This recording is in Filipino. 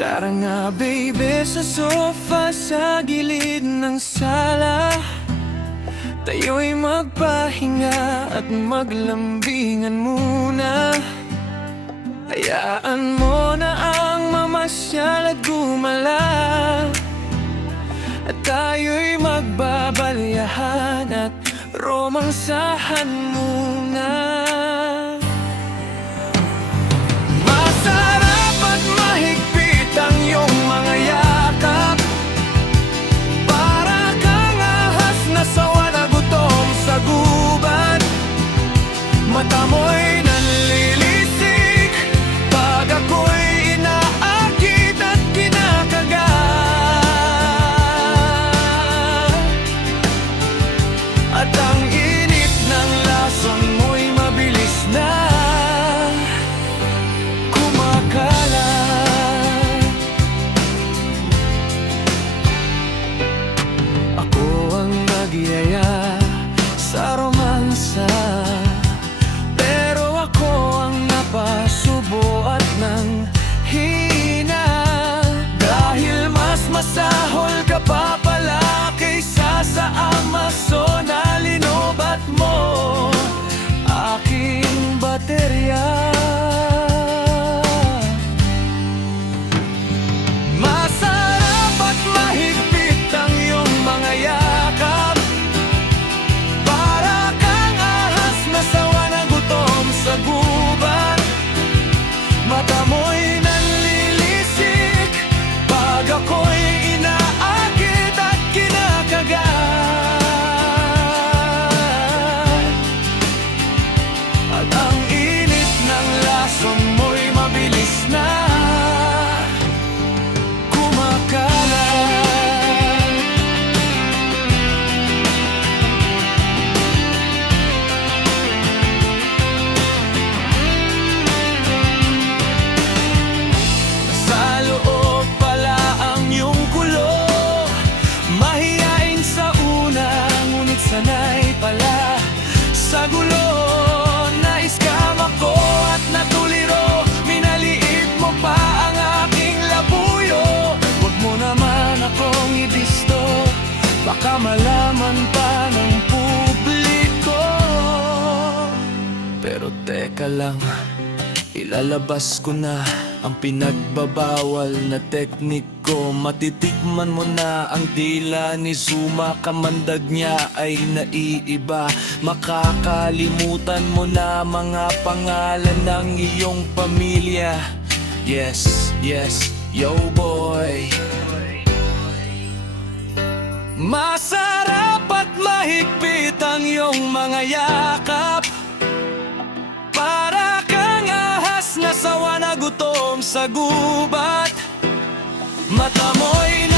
Tara nga baby sa sofa sa gilid ng sala, tayo'y magpahinga at maglambingan muna. Hayaan mo na ang mamasyal at gumala, at tayo'y magbabalyahan at romansahan muna. Masarap at mahigpit ang iyong mga yakap, para kang ahas na sawa na gutom sa gubat. Mata mo'y nanlilisik pag ako'y inaakit at kinakagat, at ang init ng lason mo'y mabilis na kumakalat. Ako ang nagyaya sa romansa, pero ako ang napasubo at nang hina, dahil mas masahol ka pa pala kaysa sa Amazon na linobat mo aking baterya. Masarap at mahigpit ang iyong mga yakap, para kang ahas na sawa na gutom sa gubat. Mata mo'y nanlilisik pag ako'y inaakit at kinakagat, at ang init ng lason mo'y mabilis na kumakalat. Sa loob pala ang iyong kulo, mahiyain sa una, ngunit sanay pala sa gulo. Nais ka mako at natuliro, minaliit mo pa ang aking labuyo. Huwag mo naman akong ibisto, baka malaman pa ng publiko. Pero teka lang, ilalabas ko na ang pinagbabawal na tekniko. Matitikman mo na ang dila ni Zuma, kamandag niya ay naiiba. Makakalimutan mo na mga pangalan ng iyong pamilya. Yes, yes, yo boy. Masarap at mahigpit ang iyong mga yakap, para kang ahas na sawa na gutom sa gubat. Mata mo'y